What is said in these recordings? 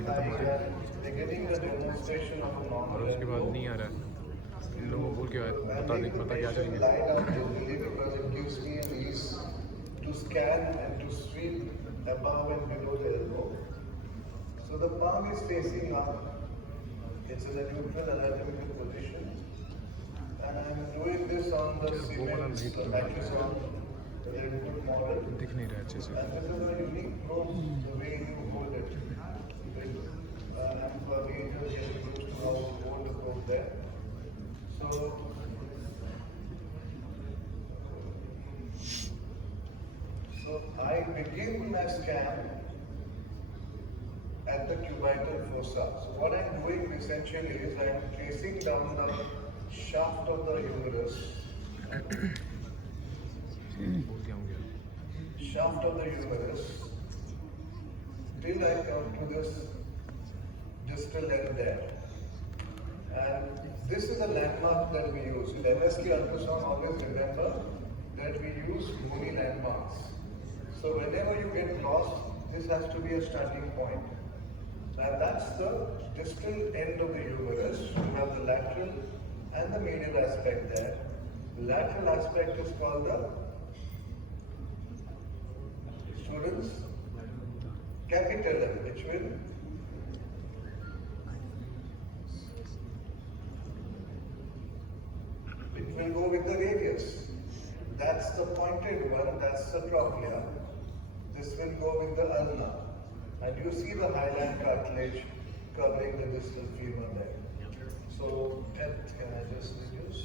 खत्म हो गया और उसके बाद नहीं आ रहा है। इन लोगों को बोल के बता के आ जाएंगे। To scan and to sweep above and below the elbow. So the palm is facing up. It's in a neutral anatomical position. And I'm doing this on the cement Microsoft model. दिख नहीं रहा अच्छे से। And this is a unique probe, the way you hold it. With amphitheater getting used to how to hold the probe there. So I begin my scan at the cubital fossa. So what I'm doing essentially is I'm tracing down the shaft of the humerus. Shaft of the humerus till I come to this distal end there. And this is a landmark that we use. With MSK ultrasound, always remember that we use many landmarks. So whenever you get lost, this has to be a starting point. And that's the distal end of the humerus. You have the lateral and the medial aspect there. The lateral aspect is called the students capitellum, which will go with the radius. That's the pointed one, that's the trochlea. This will go with the ulna. And you see the hyaline cartilage covering the distal femur there. So, can I just reduce?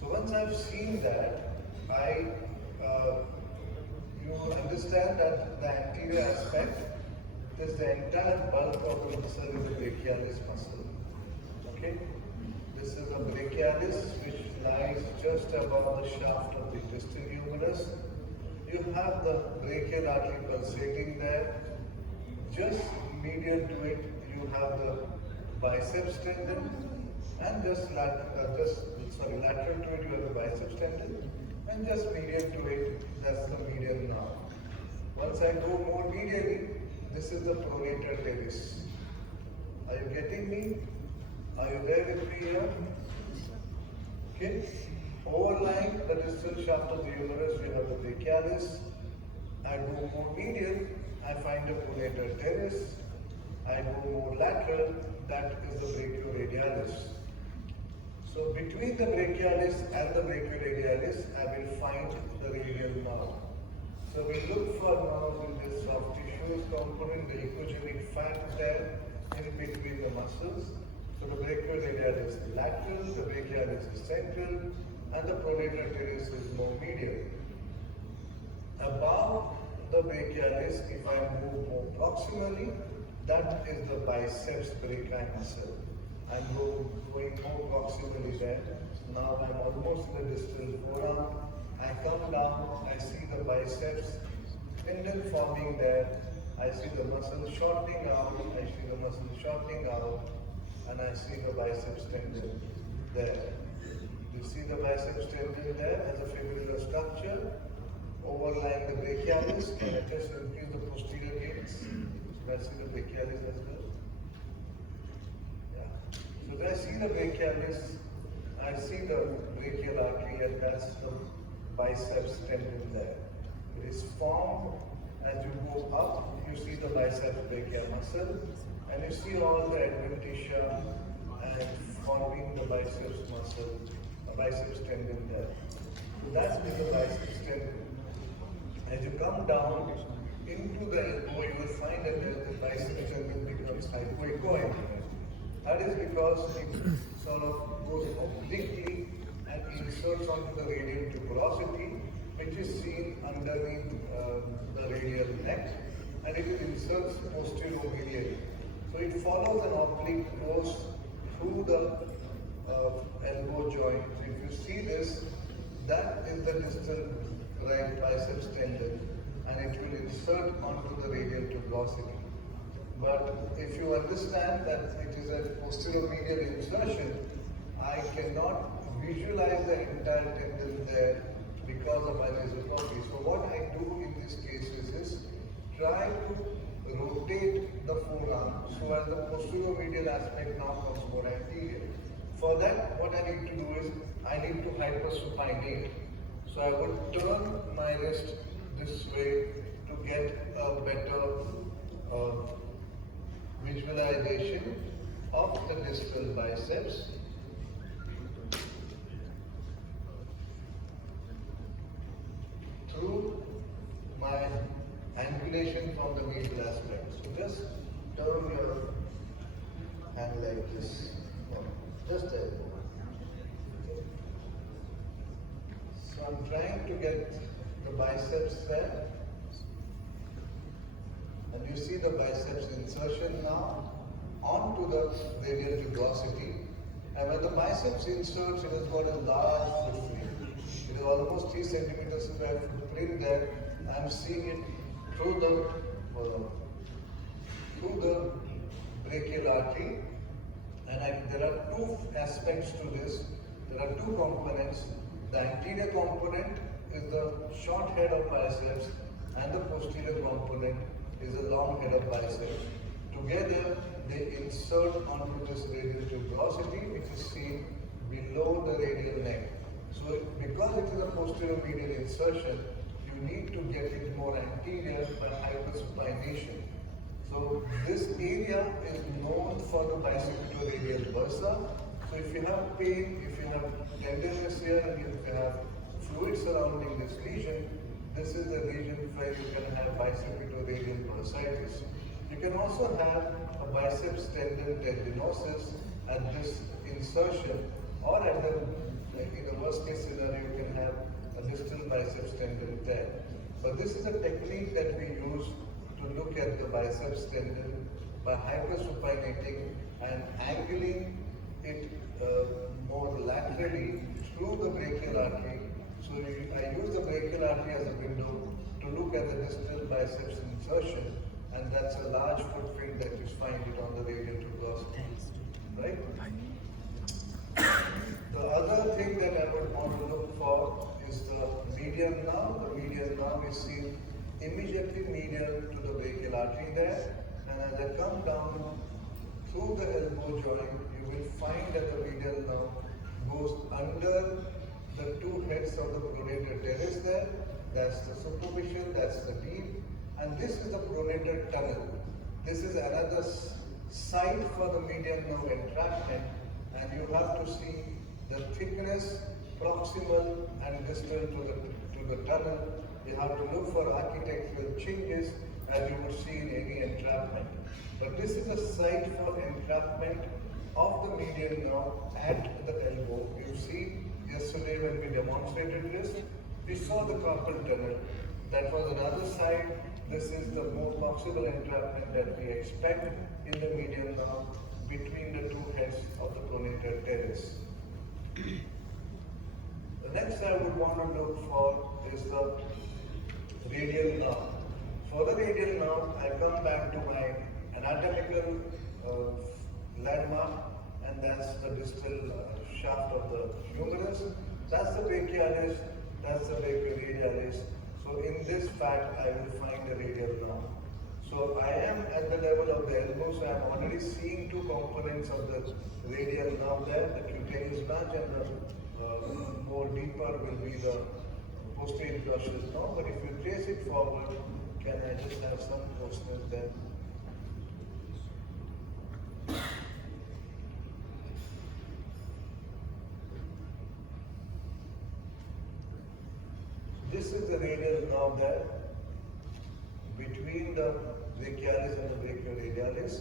So once I've seen that, you understand that the anterior aspect is the entire bulk of the muscle is the brachialis muscle. Okay? This is a brachialis which lies just above the shaft of the distal humerus. You have the brachial artery pulsating there. Just medial to it, you have the biceps tendon, and lateral to it, you have the biceps tendon, and just medial to it, that's the medial nerve. Once I go more medially, this is the pronator teres. Are you getting me? Are you there with me here? Okay. Overlying the distal shaft of the humerus, we have the brachialis. I go more medial, I find the pronator teres. I go more lateral, that is the brachioradialis. So between the brachialis and the brachioradialis, I will find the radial nerve. So we look for nerves in this soft tissues component, the echogenic fat there in between the muscles. So the brachioradialis is lateral, the brachialis is central, and the pronator teres is more medial. Above the brachialis, if I move more proximally, that is the biceps brachii muscle. I'm going more proximally there. Now I'm almost in the distal forearm. I come down, I see the biceps tendon forming there. I see the muscle shortening out, and I see the biceps tendon there. You see the biceps tendon there as a fibrillar structure overlying the brachialis. Can I just increase the posterior gaze? So I see the brachialis as well. Yeah. So I see the brachialis, I see the brachial artery, and that's the biceps tendon there. It is formed as you go up, you see the biceps brachial muscle, and you see all the adventitia and forming the biceps muscle, biceps tendon there. So that's the biceps tendon. As you come down into the elbow, you will find that the biceps tendon becomes hypoechoic. That is because it sort of goes obliquely and inserts onto the radial tuberosity, which is seen underneath the radial neck, and it inserts posterior-medially. So it follows an oblique course through the elbow joint. So if you see this, that is the distal right biceps tendon, and it will insert onto the radial tuberosity. But if you understand that it is a posterior-medial insertion, I cannot visualize the entire tendon there because of anisotropy. So what I do in these cases is try to rotate the forearm so as the posterior medial aspect now comes more anterior. For that, what I need to do is I need to hypersupinate. So I would turn my wrist this way to get a better visualization of the distal biceps. Through my angulation from the medial aspect. So just turn your hand like this. No, just there. So I'm trying to get the biceps there. And you see the biceps insertion now onto the radial tuberosity. And when the biceps inserts, it has got a large footprint. It is almost 3 centimeters square footprint there. I'm seeing it through the brachial artery. And there are two aspects to this. There are two components. The anterior component is the short head of biceps, and the posterior component is the long head of biceps. Together, they insert onto this radial tuberosity, which is seen below the radial neck. So, because it is a posterior medial insertion, you need to get it more anterior by hypersupination. So, this area is known for the bicipitoradial bursa. So, if you have pain, if you have tenderness here, and if you have fluid surrounding this lesion, this is the region where you can have bicipitoradial bursitis. You can also have a biceps tendon tendinosis at this insertion, or at the, in the worst case scenario, you can have a distal biceps tendon tear. But this is a technique that we use to look at the biceps tendon by hypersupinating and angling it more laterally through the brachial artery. So I use the brachial artery as a window to look at the distal biceps insertion, and that's a large footprint that you find it on the radial tuberosity, right? The other thing that I would want to look for is the median nerve. The median nerve is seen immediately medial to the brachial artery there, and as I come down through the elbow joint, you will find that the medial nerve goes under the two heads of the pronator teres there. That's the superficial, that's the deep, and this is the pronator tunnel. This is another site for the median nerve entrapment, and you have to see the thickness proximal and distal to the tunnel. You have to look for architectural changes as you would see in any entrapment. But this is a site for entrapment of the median nerve at the elbow. You see, yesterday when we demonstrated this, we saw the carpal tunnel. That was another side. This is the more proximal entrapment that we expect in the median nerve between the two heads of the pronator teres. The next I would want to look for is the radial nerve. For the radial nerve, I come back to my anatomical landmark, and that's the distal shaft of the humerus. That's the brachialis, that's the brachioradialis. So in this fact, I will find the radial nerve. So I am at the level of the elbow, so I am already seeing two components of the radial nerve there, the cutaneous branch, and the more deeper will be the posterior cruciate nerve. But if you trace it forward, can I just have some closeness there? This is the radial nerve there, between the brachialis and the brachioradialis.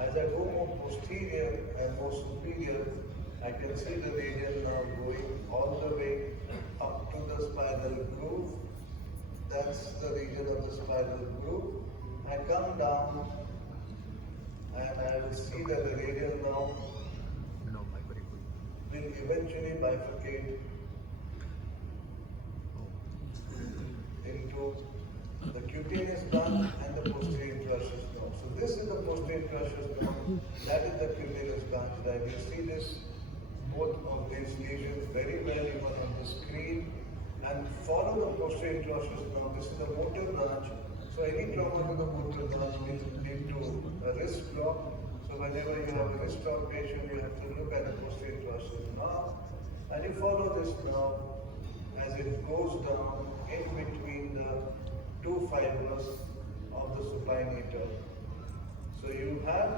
As I go more posterior and more superior, I can see the radial nerve going all the way up to the spinal groove. That's the region of the spinal groove. I come down and I will see that the radial nerve will eventually bifurcate into the cutaneous branch and the posterior cruciate nerve. So this is the posterior cruciate nerve, that is the cutaneous branch. That you see this, both of these lesions very well even on the screen, and follow the posterior interosseous nerve. This is the motor branch. So any trauma to the motor branch will lead to a wrist block. So whenever you have a wrist block patient, you have to look at the posterior interosseous nerve, and you follow this nerve as it goes down in between the two fibers of the supinator. So you have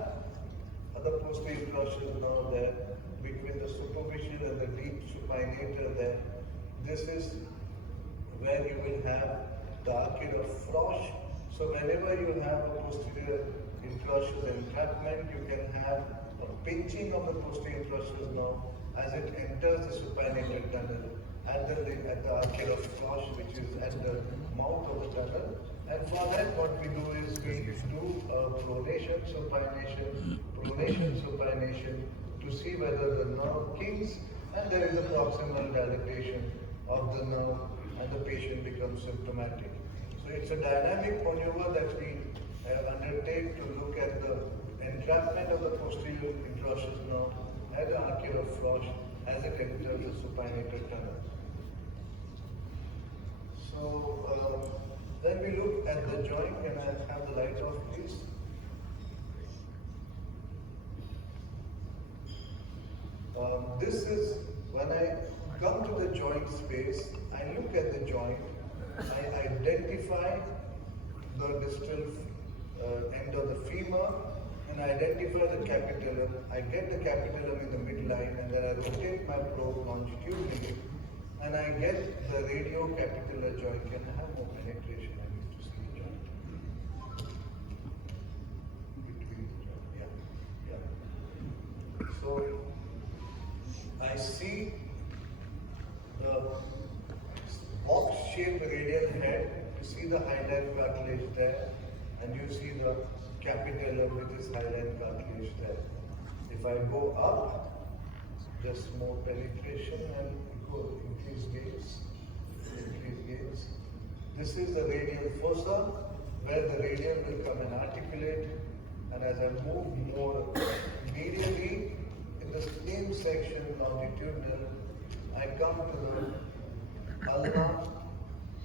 other posterior interosseous nerve there between the superficial and the deep supinator there. This is where you will have the arcade of Frosch. So whenever you have a posterior interosseous entrapment, you can have a pinching of the posterior interosseous nerve as it enters the supinator tunnel at the arcade of Frosch, which is at the mouth of the tunnel. And for that, what we do is we do pronation supination to see whether the nerve kinks and there is a proximal dilatation of the nerve and the patient becomes symptomatic. So it's a dynamic maneuver that we undertake to look at the entrapment of the posterior interosseous nerve at the arcade of Frosch as it enters the supinator tunnel. So then we look at the joint. Can I have the light off, please? This is when I come to the joint space, I look at the joint, I identify the distal end of the femur, and I identify the capitulum. I get the capitulum in the midline, and then I rotate my probe longitudinally, and I get the radiocapitular joint. Can I have more penetration? I need to see the joint. Between the joint, yeah. So I see the box-shaped radial head. You see the hyaline cartilage there, and you see the capitulum with this hyaline cartilage there. If I go up, just more penetration and go increase gaze. This is the radial fossa, where the radial will come and articulate, and as I move more medially in the same section longitudinal, I come to the ulna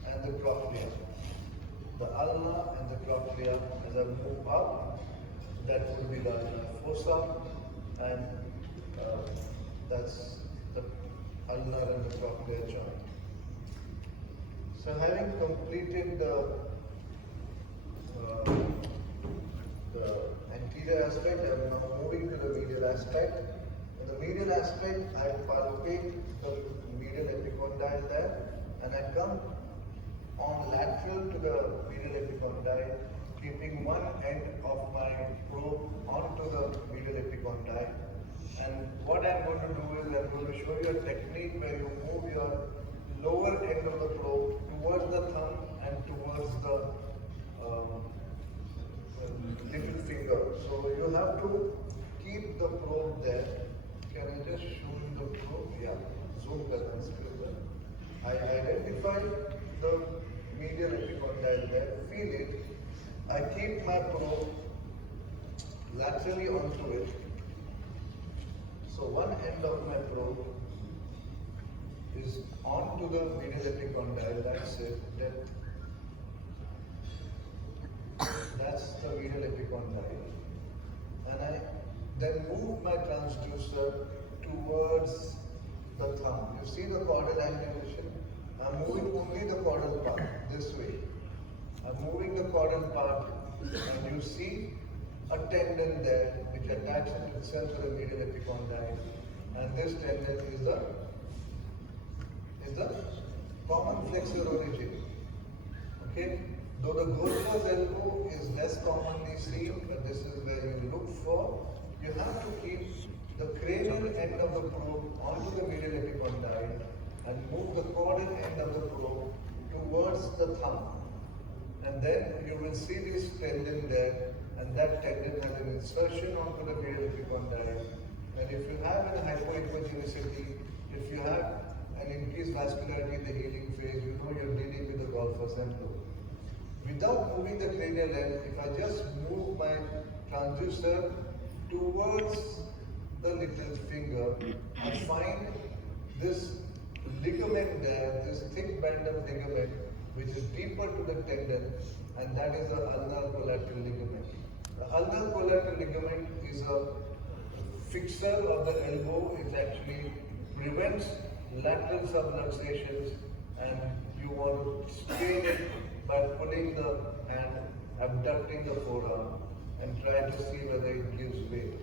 and the trochlea. The ulna and the trochlea, as I move up, that will be the ulnar fossa, and that's the ulnar and the trochlea joint. So having completed the anterior aspect, I am now moving to the medial aspect. In the medial aspect, I palpate the medial epicondyle there, and I come on lateral to the medial epicondyle, keeping one end of my probe onto the medial epicondyle. And what I'm going to do is I'm going to show you a technique where you move your lower end of the probe towards the thumb and towards the little finger. So you have to keep the probe there. Can I just show you the probe? Yeah, zoom that. I identify the medial epicondyle there, feel it. I keep my probe laterally onto it. So one end of my probe is onto the medial epicondyle, that's it. That's the medial epicondyle. And I then move my transducer towards the thumb. You see the caudal angulation? I'm moving only the caudal part, this way. I'm moving the caudal part, and you see a tendon there which attaches itself to the medial epicondyle. And this tendon is the common flexor origin. Okay? Though the golfer's elbow is less commonly seen, but this is where you look for, you have to keep the cranial end of the probe onto the medial epicondyle and move the caudal end of the probe towards the thumb. And then you will see this tendon there, and that tendon has an insertion onto the medial epicondyle. And if you have an hypoequigenicity, if you have an increased vascularity in the healing phase, you know you're dealing with the golfer's elbow. Without moving the cranial end, if I just move my transducer towards the little finger, I find this ligament there, this thick band of ligament, which is deeper to the tendon, and that is the ulnar collateral ligament. The ulnar collateral ligament is a fixer of the elbow. It actually prevents lateral subluxations, and you want to strain it by pulling the hand, abducting the forearm, and try to see whether it gives weight.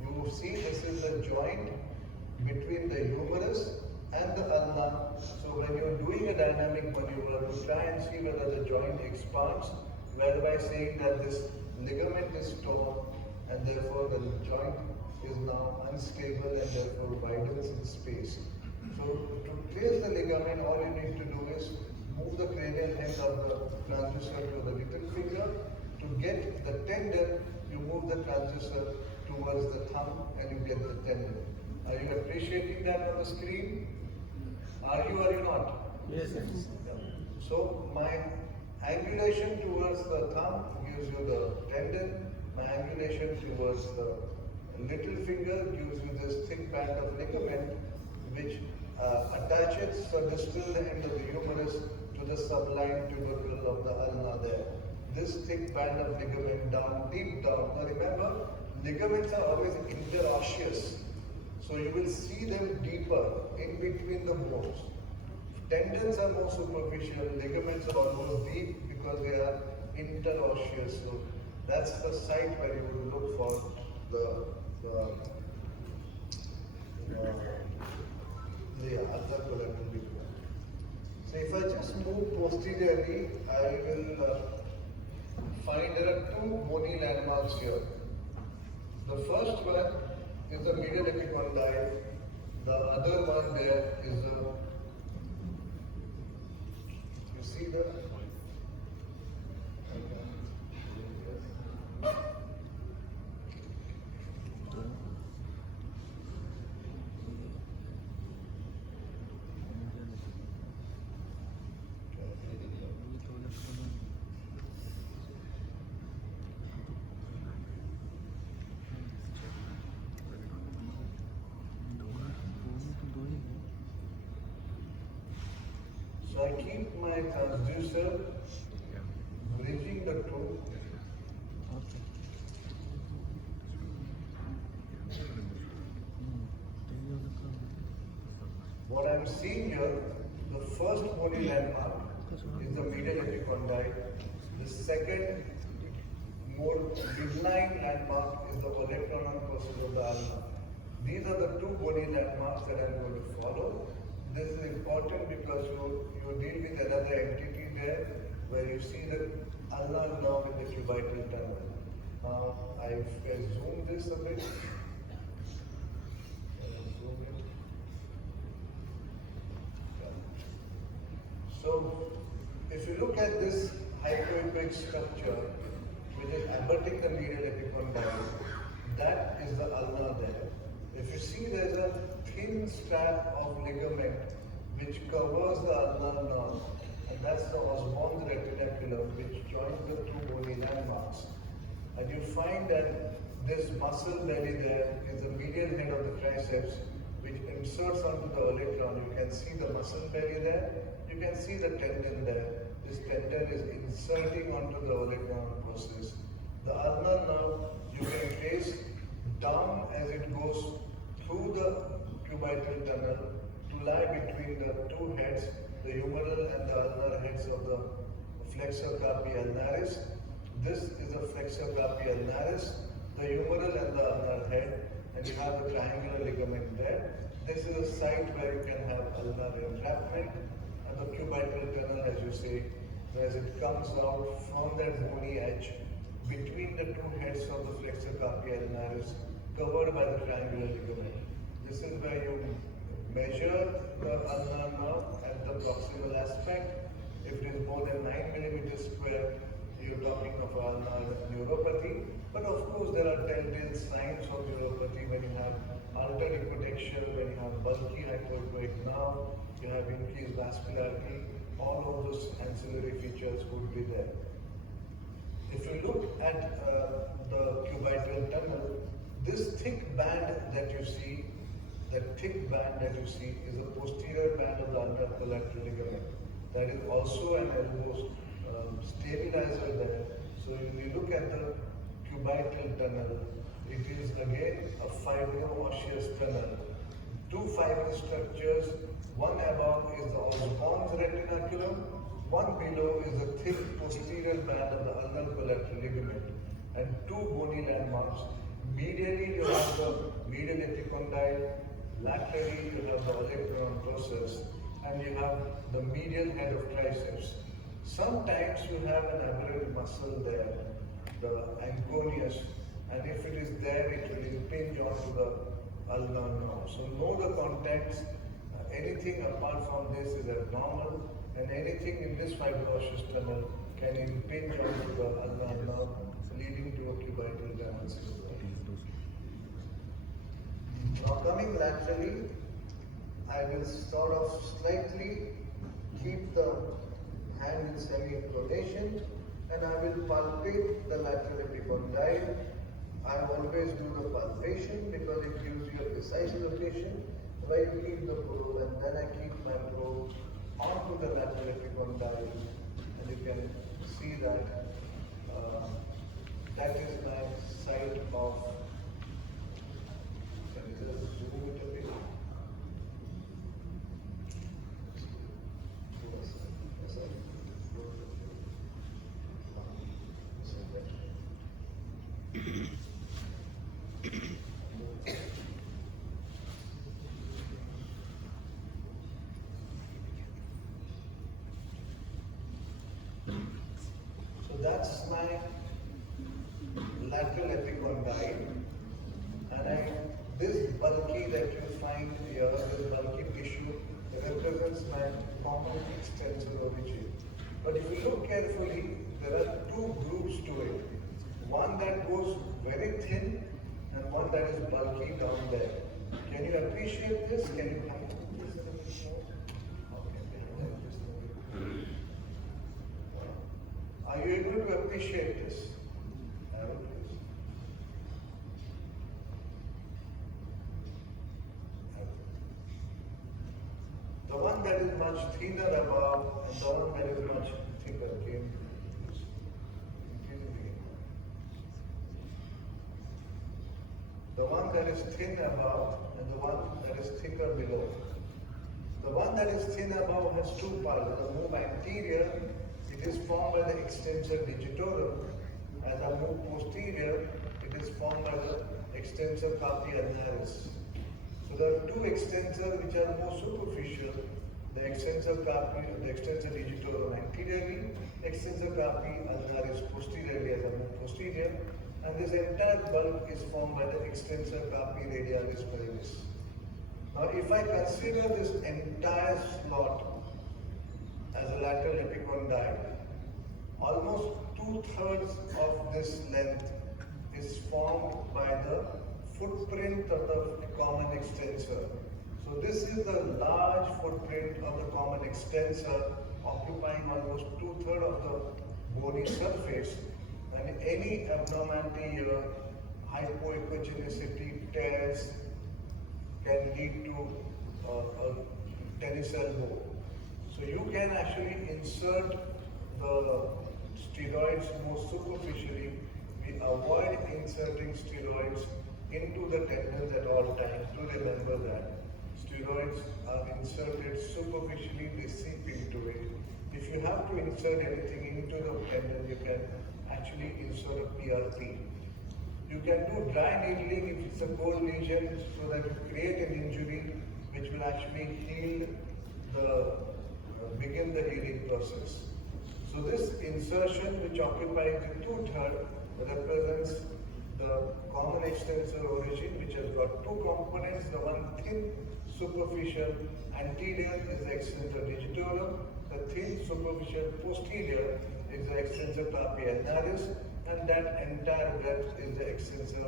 You see this is the joint between the humerus and the ulna. So when you're doing a dynamic maneuver, you try and see whether the joint expands, whereby saying that this ligament is torn and therefore the joint is now unstable and therefore widens in space. So to place the ligament, all you need to do is move the cranial head of the transducer to the little finger. To get the tendon, you move the transducer towards the thumb and you get the tendon. Are you appreciating that on the screen? Are you or you not? Yes, yes. So my angulation towards the thumb gives you the tendon. My angulation towards the little finger gives you this thick band of ligament which attaches the distal end of the humerus to the subline tubercle of the ulna there. This thick band of ligament down, deep down. Now remember, ligaments are always interosseous. So you will see them deeper in between the bones. Tendons are more superficial, ligaments are almost deep because they are interosseous. So that's the site where you will look for the ulnar collateral ligament. So if I just move posteriorly, I will find there are two bony landmarks here. The first one is the medial epicondyle. The other one there is the, you see the, so I keep my transducer bridging the two. What I'm seeing here, the first bony landmark is the medial epicondyle. The second, more benign landmark is the olecranon process of the ulna. These are the two bony landmarks that I'm going to follow. This is important because you deal with another entity there where you see the ulnar nerve in the cubital tunnel. I've zoomed this a bit. Zoom it. So, if you look at this hypoepic structure, which is abutting the medial epicondyle, that is the ulna there. If you see, there's a thin strap of ligament which covers the ulnar nerve, and that's the os mons retinaculum which joins the two bony landmarks. And you find that this muscle belly there is the medial head of the triceps which inserts onto the olecranon. You can see the muscle belly there. You can see the tendon there. This tendon is inserting onto the olecranon process. The ulnar nerve you can trace down as it goes through the cubital tunnel to lie between the two heads, the humeral and the ulnar heads of the flexor carpi ulnaris. This is the flexor carpi ulnaris, the humeral and the ulnar head, and you have a triangular ligament there. This is a site where you can have ulnar entrapment, and the cubital tunnel, as you say, as it comes out from that bony edge between the two heads of the flexor carpi ulnaris, covered by the triangular ligament. This is where you measure the ulnar nerve at the proximal aspect. If it is more than 9 millimeters square, you're talking of ulnar neuropathy. But of course, there are telltale signs of neuropathy when you have altered protection, when you have bulky hypoechoic nerve, you have increased vascularity. All of those ancillary features would be there. If you look at the cubital tunnel, this thick band that you see that thick band that you see is the posterior band of the ulnar collateral ligament. That is also an elbow stabilizer there. So when you look at the cubital tunnel, it is again a fibro-osseous tunnel. Two fibrous structures, one above is the Osborn's retinaculum, one below is the thick posterior band of the ulnar collateral ligament, and two bony landmarks. Medially you have the medial epicondyle, laterally you have the olecranon process, and you have the medial head of triceps. Sometimes you have an aberrant muscle there, the anconius, and if it is there, it will impinge onto the ulnar nerve. So know the context. Anything apart from this is abnormal, and anything in this fibro-osseous tunnel can impinge onto the ulnar nerve, leading to a cubital damage. Now coming laterally, I will sort of slightly keep the hand in semi-pronation, and I will palpate the lateral epicondyle. I always do the palpation because it gives you a precise location where you keep the probe, and then I keep my probe onto the lateral epicondyle, and you can see that that is my site of. Can you just zoom it a bit? So that's my lateral epicondyle, and this bulky that you find here, this bulky tissue, represents my common extensor origin. But if you look carefully, there are two groups to it. One that goes very thin and one that is bulky down there. Can you appreciate this? Can you come to this a little more? Okay. Are you able to appreciate this? The one that is much thinner above and the one that is much thicker. The one that is thin above and the one that is thicker below. The one that is thin above has two parts. As I move anterior, it is formed by the extensor digitorum. As I move posterior, it is formed by the extensor carpi ulnaris. So there are two extensors which are more superficial. The extensor carpi, the extensor digitorum anteriorly, extensor carpi ulnaris posteriorly as I move posterior, and this entire bulk is formed by the extensor carpi radialis brevis. Now if I consider this entire slot as a lateral epicondyle, almost 2/3 of this length is formed by the footprint of the common extensor. So this is the large footprint of the common extensor, occupying almost 2/3 of the bony surface, and any abnormality here, hypoechogenicity, tears, can lead to a tennis elbow. So you can actually insert the steroids more superficially. We avoid inserting steroids into the tendons at all times. Do remember that. Steroids are inserted superficially, they seep into it. If you have to insert anything into the tendon, you can actually insert a PRP. You can do dry needling if it's a cold lesion, so that you create an injury which will actually heal begin the healing process. So this insertion, which occupies the 2/3, represents the common extensor origin, which has got two components. The one thin superficial anterior is the extensor digitorum. The thin superficial posterior is the extensor carpi ulnaris, and that entire breadth is the extensor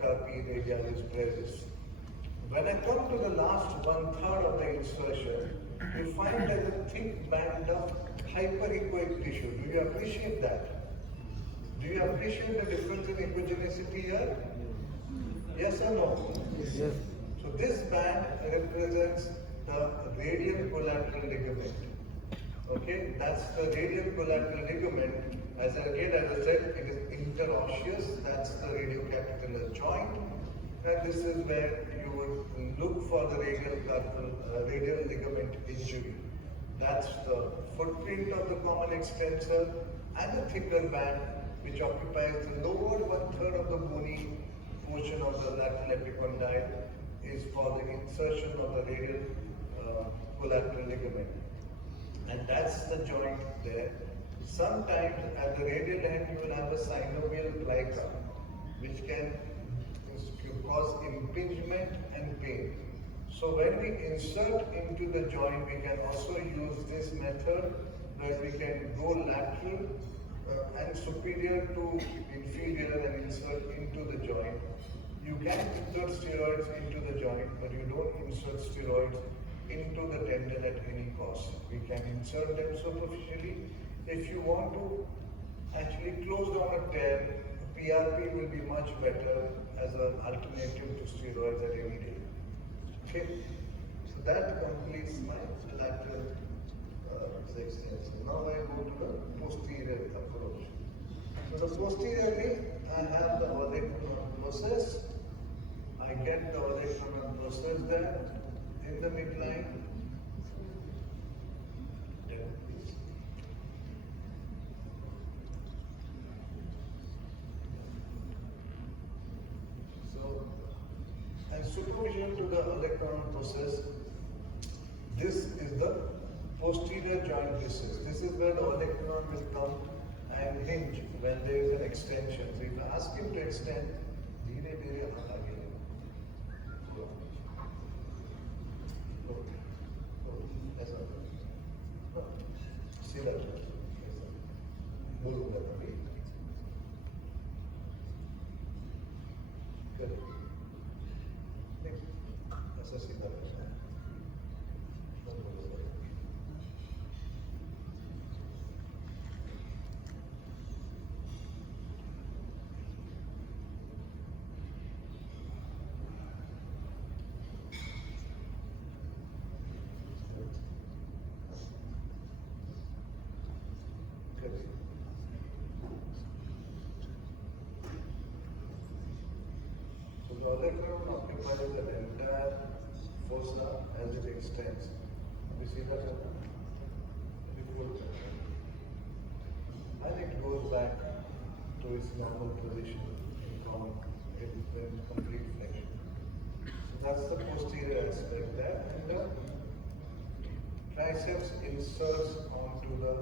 carpi radialis brevis. When I come to the last 1/3 of the insertion, you find there's a thick band of hyperechoic tissue. Do you appreciate that? Do you appreciate the difference in echogenicity here? Yes or no? Yes. So this band represents the radial collateral ligament. Okay, that's the radial collateral ligament. As I said, it is interosseous. That's the radiocapitular joint, and this is where you would look for the radial ligament injury. That's the footprint of the common extensor and a thicker band which occupies the lower 1/3 of the bony portion of the lateral epicondyle is for the insertion of the radial collateral ligament. And that's the joint there. Sometimes at the radial end you will have a synovial plica which can cause impingement and pain. So when we insert into the joint, we can also use this method where we can go lateral and superior to inferior and insert into the joint. You can insert steroids into the joint, but you don't insert steroids into the tendon at any cost. We can insert them superficially. If you want to actually close down a tear, PRP will be much better as an alternative to steroids at any day. Okay, so that completes my lateral extension. Now I go to the posterior approach. So the posteriorly, I have the olecranon process. I get the olecranon process there in the midline. And supervision to the olecranon process, this is the posterior joint disease. This is where the olecranon will come and hinge when there is an extension. So if I ask him to extend, धीरे धीरे हाथ आगे ऐसा सीधा बोलूंगा तभी ऐसा सीधा The olecranon occupies the entire fossa as it extends. You see that? And it goes back to its normal position in complete flexion. So that's the posterior aspect there. And the triceps inserts onto the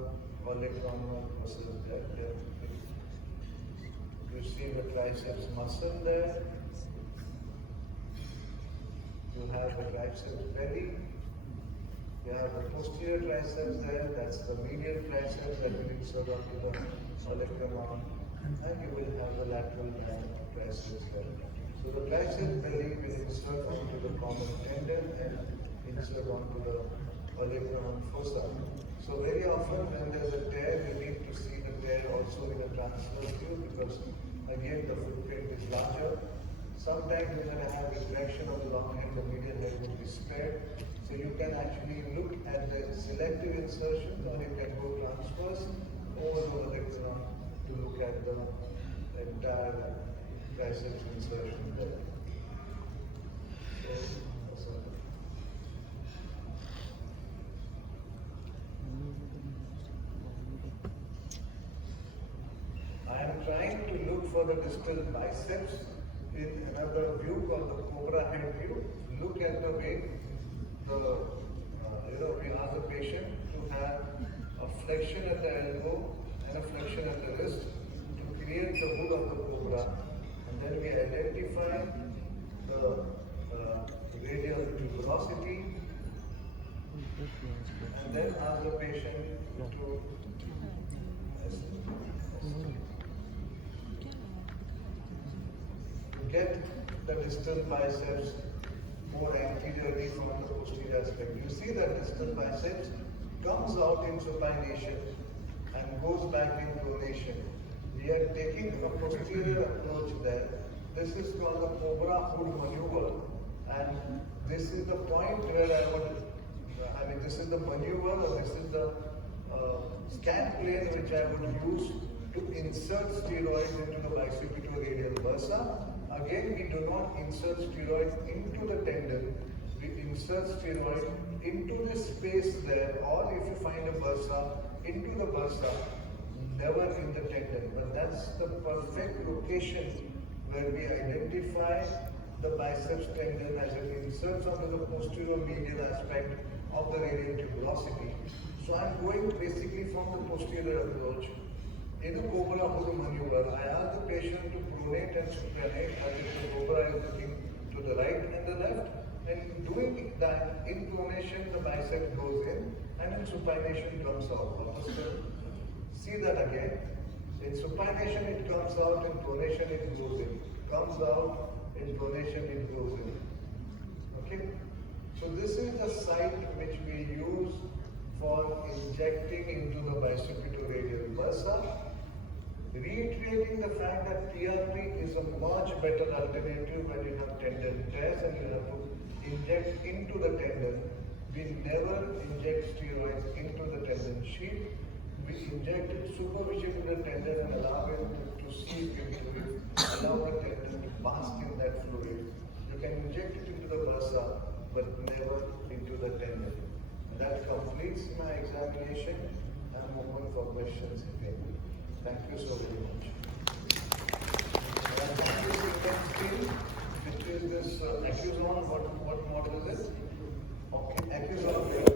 olecranon process there. You see the triceps muscle there. You have the triceps belly. You have the posterior triceps there. That's the medial triceps that will insert onto the olecranon. And you will have the lateral triceps there. So the triceps belly will insert onto the common tendon and insert onto the olecranon fossa. So very often when there's a tear, you need to see the tear also in a transverse view because again the footprint is larger. Sometimes you're going to have reflection of the long head, the medial head will be spared. So you can actually look at the selective insertion or you can go transverse over the olecranon to look at the entire triceps insertion there. So, I am trying to look for the distal biceps in another view called the cobra head view. Look at the way we ask the patient to have a flexion at the elbow and a flexion at the wrist to create the hood of the cobra. And then we identify the radial tuberosity and then ask the patient to get the distal biceps more anteriorly from the posterior aspect. You see that distal biceps comes out in supination and goes back in pronation. We are taking a posterior approach there. This is called the cobra hood maneuver. And this is the point where this is the maneuver, or this is the scan plane which I would use to insert steroids into the bicipitoradial bursa. Again, we do not insert steroids into the tendon, we insert steroid into the space there, or if you find a bursa, into the bursa, never in the tendon. But that's the perfect location where we identify the biceps tendon as it inserts onto the posterior medial aspect of the radial tuberosity. So I'm going basically from the posterior approach. In the cobra hold maneuver, I ask the patient to pronate and supinate as if the cobra is looking to the right and the left. And doing that, in pronation the bicep goes in, and in supination comes out. See that again. In supination it comes out, in pronation it goes in. Comes out, in pronation it goes in. Okay? So this is the site which we use for injecting into the bicipitoradial bursa. Reiterating the fact that PRP is a much better alternative when you have tendon tears and you have to inject into the tendon. We never inject steroids into the tendon sheath. We inject it superficially to the tendon and allow it to seep into it, allow the tendon to bask in that fluid. You can inject it into the bursa, but never into the tendon. That completes my examination. I'm open for questions again. Thank you so very much. Which is this Accusone, what model is it? Okay, Accusone.